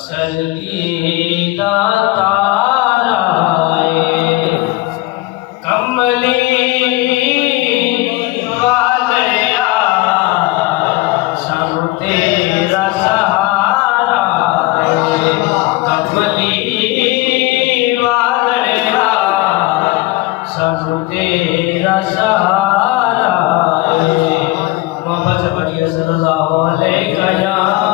سلیدہ تارائے کملی والیا سب تیرا سہارا ہے کملی والیا سب تیرا سہارا ہے محمد سے پڑھیے صلی اللہ علیہ وسلم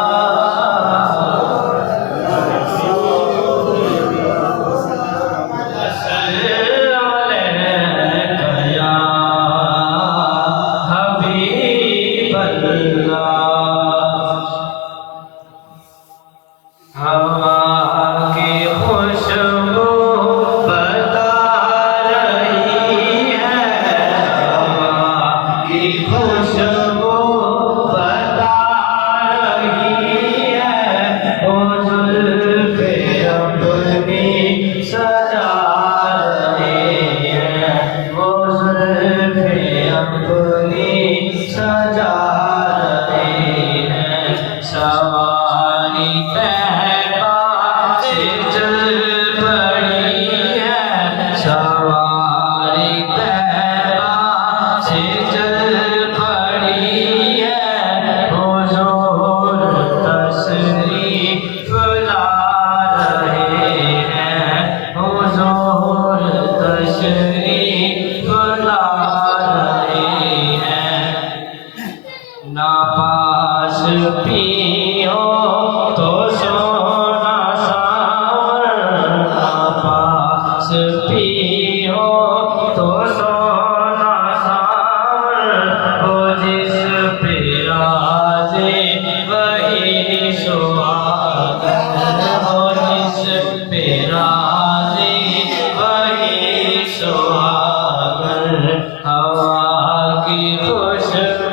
ہوا کی خوشبو بتا رہی ہے ہوا کی خوشبو بتا رہی ہے وہ زلف اپنی سجا رہی ہے وہ زلف اپنی سجا رہی ہے سواری سواری تیرا سے چل پڑی ہے حضور تشریف لا رہے ہیں حضور تشریف لا رہے ہیں نہ پاس پیو تو سونا ساور نہ پاس پیو تو سونا ساور وہ جس پہ راضی وہی سہاگن وہ جس پہ راضی وہی سہاگن ہوا کی خوشبو